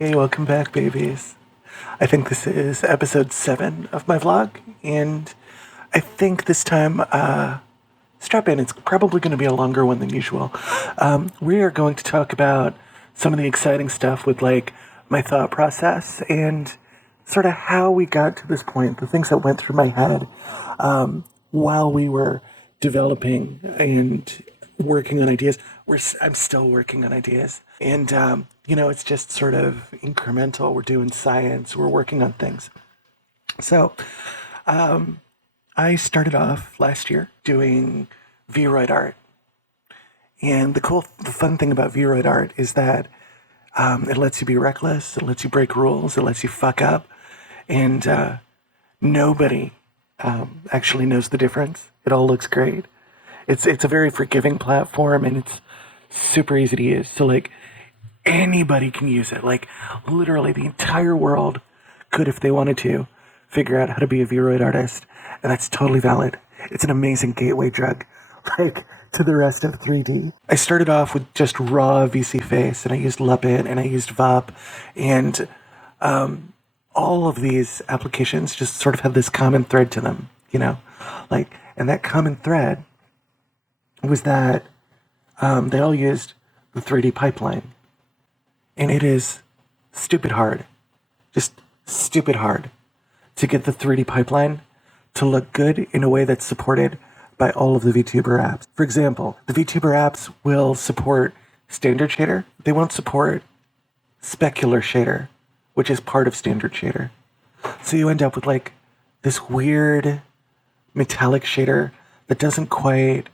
Hey, welcome back, babies. I think this is episode 7 of my vlog, and I think this time, strap in, it's probably going to be a longer one than usual. We are going to talk about some of the exciting stuff with, like, my thought process and sort of how we got to this point, the things that went through my head while we were developing and working on ideas. I'm still working on ideas. And, it's just sort of incremental. We're doing science, we're working on things. So, I started off last year doing Vroid art. And the fun thing about Vroid art is that it lets you be reckless, it lets you break rules, it lets you fuck up. And nobody actually knows the difference. It all looks great. It's a very forgiving platform, and it's super easy to use. So, like, anybody can use it. Like, literally the entire world could, if they wanted to, figure out how to be a Vroid artist, and that's totally valid. It's an amazing gateway drug, like, to the rest of 3D. I started off with just raw VC face, and I used Luppet, and I used VUP, and all of these applications just sort of have this common thread to them, Like, and that common thread was that they all used the 3D pipeline. And it is stupid hard, just stupid hard, to get the 3D pipeline to look good in a way that's supported by all of the VTuber apps. For example, the VTuber apps will support standard shader. They won't support specular shader, which is part of standard shader. So you end up with, like, this weird metallic shader that doesn't quite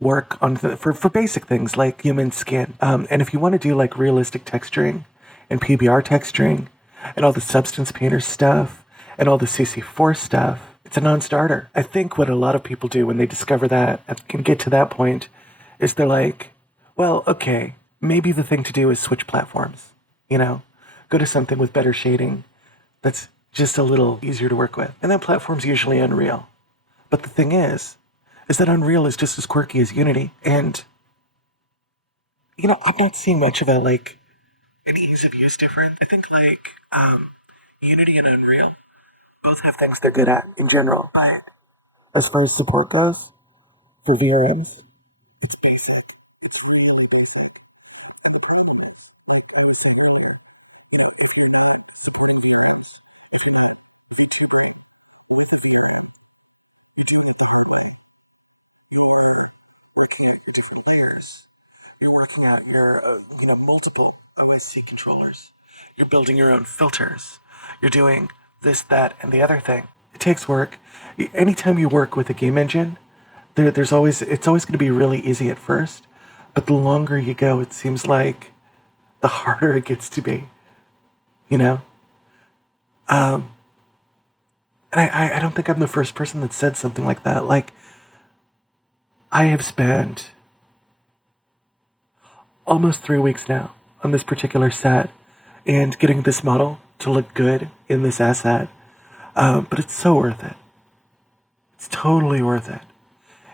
work on for basic things like human skin. And if you want to do, like, realistic texturing and PBR texturing and all the substance painter stuff and all the CC4 stuff, it's a non-starter. I think what a lot of people do when they discover that and can get to that point is they're like, well, okay, maybe the thing to do is switch platforms, go to something with better shading that's just a little easier to work with. And that platform's usually Unreal. But the thing is that Unreal is just as quirky as Unity. And, I'm not seeing much of any ease of use difference. I think, like, Unity and Unreal both have things they're good at in general. But as far as support goes, for VRMs, it's basic. It's really basic. And the problem is, like I was saying earlier, that if you're not supporting VRMs, if you're not VTuber with a VRM, you're doing it the wrong way. You're looking at your different layers. You're working out your, multiple OSC controllers. You're building your own filters. You're doing this, that, and the other thing. It takes work. Anytime you work with a game engine, it's always going to be really easy at first, but the longer you go, it seems like the harder it gets to be. You know, and I don't think I'm the first person that said something like that. Like, I have spent almost 3 weeks now on this particular set and getting this model to look good in this asset. But it's so worth it. It's totally worth it.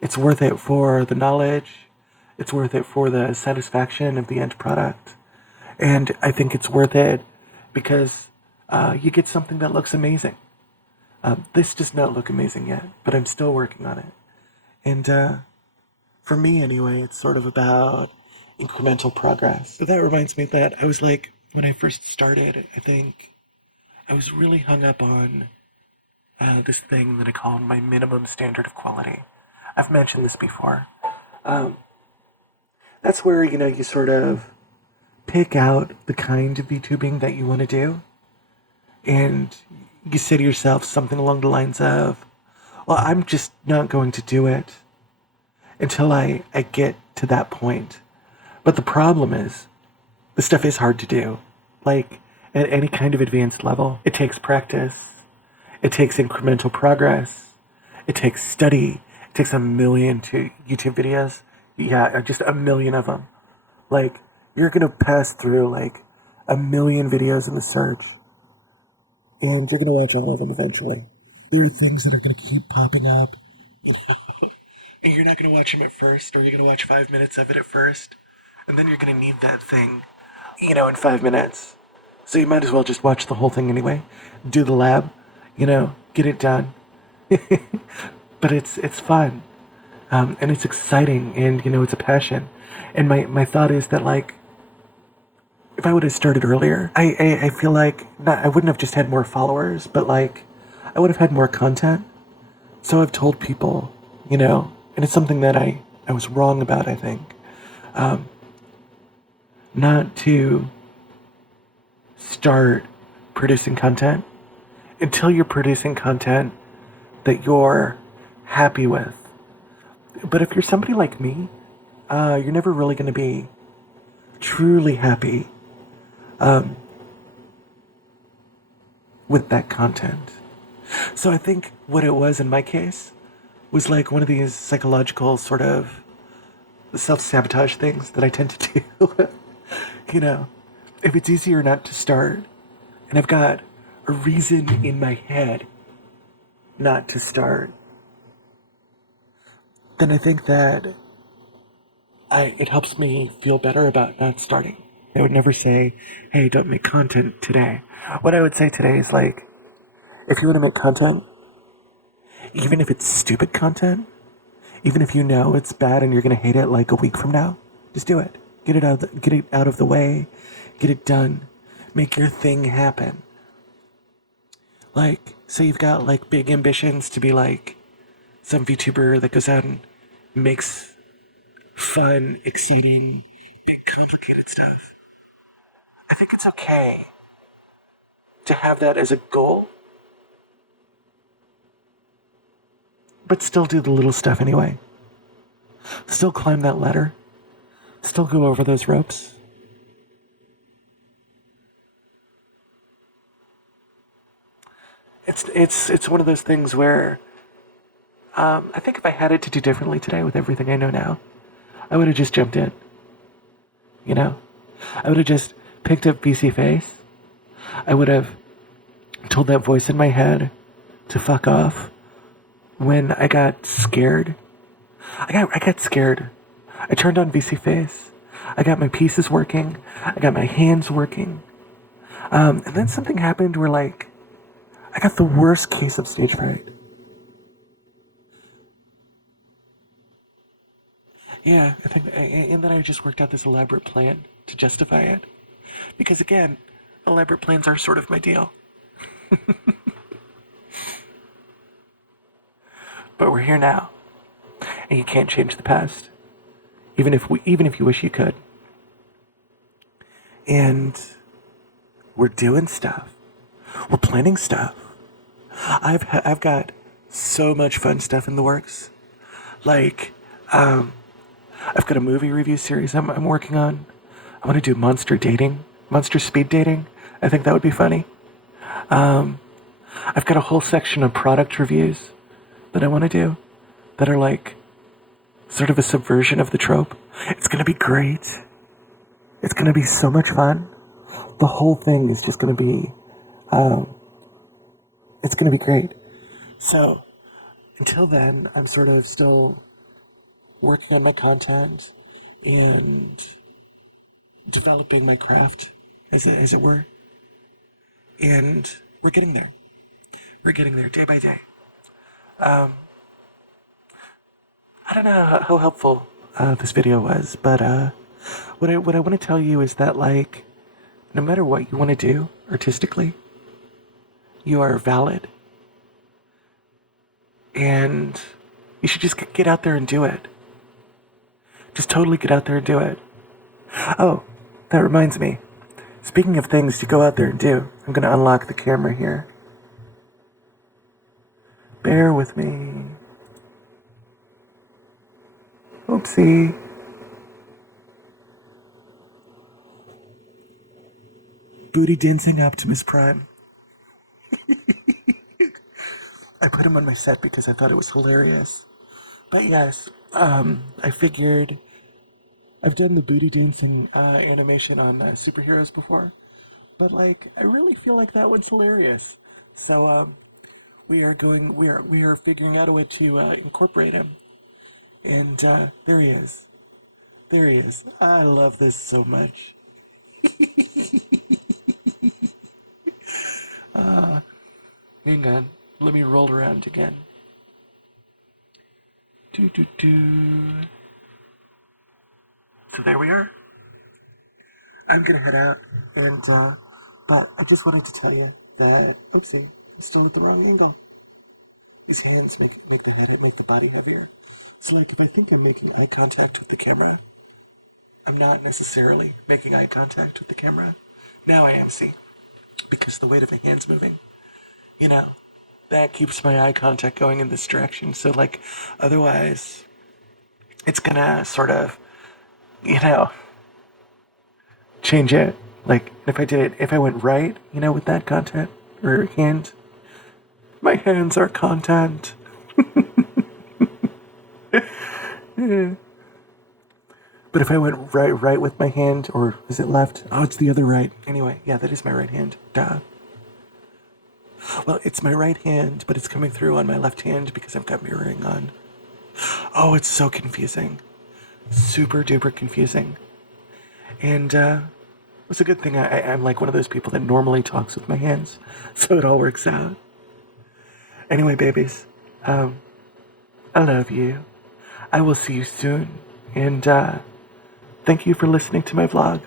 It's worth it for the knowledge. It's worth it for the satisfaction of the end product. And I think it's worth it because you get something that looks amazing. This does not look amazing yet, but I'm still working on it. And for me, anyway, it's sort of about incremental progress. So that reminds me that I was like, when I first started, I think I was really hung up on this thing that I call my minimum standard of quality. I've mentioned this before. Um, that's where, you sort of pick out the kind of VTubing that you want to do. And you say to yourself something along the lines of, well, I'm just not going to do it until I get to that point. But the problem is, the stuff is hard to do. Like, at any kind of advanced level, it takes practice. It takes incremental progress. It takes study. It takes a million to YouTube videos. Yeah, just a million of them. Like, you're going to pass through, like, a million videos in the search. And you're going to watch all of them eventually. There are things that are going to keep popping up. And you're not going to watch them at first, or you're going to watch 5 minutes of it at first. And then you're going to need that thing, in 5 minutes. So you might as well just watch the whole thing anyway. Do the lab, get it done. But it's fun, and it's exciting, and it's a passion. And my thought is that, like, if I would have started earlier, I feel like I wouldn't have just had more followers, but like I would have had more content. So I've told people, and it's something that I was wrong about, I think, not to start producing content until you're producing content that you're happy with. But if you're somebody like me, you're never really going to be truly happy with that content. So I think what it was in my case was like one of these psychological sort of self-sabotage things that I tend to do. you know, if it's easier not to start, and I've got a reason in my head not to start, then I think that it helps me feel better about not starting. I would never say, hey, don't make content today. What I would say today is like, if you want to make content, even if it's stupid content, even if you know it's bad and you're going to hate it like a week from now, just do it. Get it out of the way. Get it done. Make your thing happen. Like, say you've got like big ambitions to be like some VTuber that goes out and makes fun, exciting, big, complicated stuff. I think it's okay to have that as a goal, but still do the little stuff anyway. Still climb that ladder. Still go over those ropes. It's one of those things where I think if I had it to do differently today with everything I know now, I would have just jumped in. You know, I would have just picked up BC Face. I would have told that voice in my head to fuck off when I got scared. I got scared. I turned on VC Face. I got my pieces working. I got my hands working. And then something happened where, like, I got the worst case of stage fright. Yeah, I think, and then I just worked out this elaborate plan to justify it. Because again, elaborate plans are sort of my deal. But we're here now, and you can't change the past, even if you wish you could. And we're doing stuff. We're planning stuff. I've got so much fun stuff in the works. Like, I've got a movie review series I'm working on. I want to do monster speed dating. I think that would be funny. I've got a whole section of product reviews that I want to do that are like sort of a subversion of the trope. It's going to be great. It's going to be so much fun. The whole thing is just going to be, it's going to be great. So until then, I'm sort of still working on my content and developing my craft, as it were. And we're getting there. We're getting there day by day. I don't know how helpful this video was, but what I want to tell you is that, like, no matter what you want to do artistically, you are valid, and you should just get out there and do it. Just totally get out there and do it. Oh, that reminds me. Speaking of things to go out there and do, I'm going to unlock the camera here. Bear with me. Oopsie. Booty dancing Optimus Prime. I put him on my set because I thought it was hilarious. But yes, I figured I've done the booty dancing animation on superheroes before, but like I really feel like that one's hilarious. So we are figuring out a way to incorporate him, and there he is. There he is. I love this so much. Hang on. Let me roll around again. So there we are. I'm gonna head out, and but I just wanted to tell you that oopsie, I'm still at the wrong angle. These hands make the head make the body heavier. It's like if I think I'm making eye contact with the camera, I'm not necessarily making eye contact with the camera. Now I am, see, because the weight of my hand's moving. You know, that keeps my eye contact going in this direction. So like, otherwise, it's gonna sort of, you know, change it. Like if I went right, with that content or hand, my hands are content. But if I went right with my hand, or is it left? Oh, it's the other right. Anyway, yeah, that is my right hand. Duh. Well, it's my right hand, but it's coming through on my left hand because I've got mirroring on. Oh, it's so confusing. Super duper confusing. And it's a good thing I'm like one of those people that normally talks with my hands, so it all works out. Anyway, babies, I love you. I will see you soon. And thank you for listening to my vlog.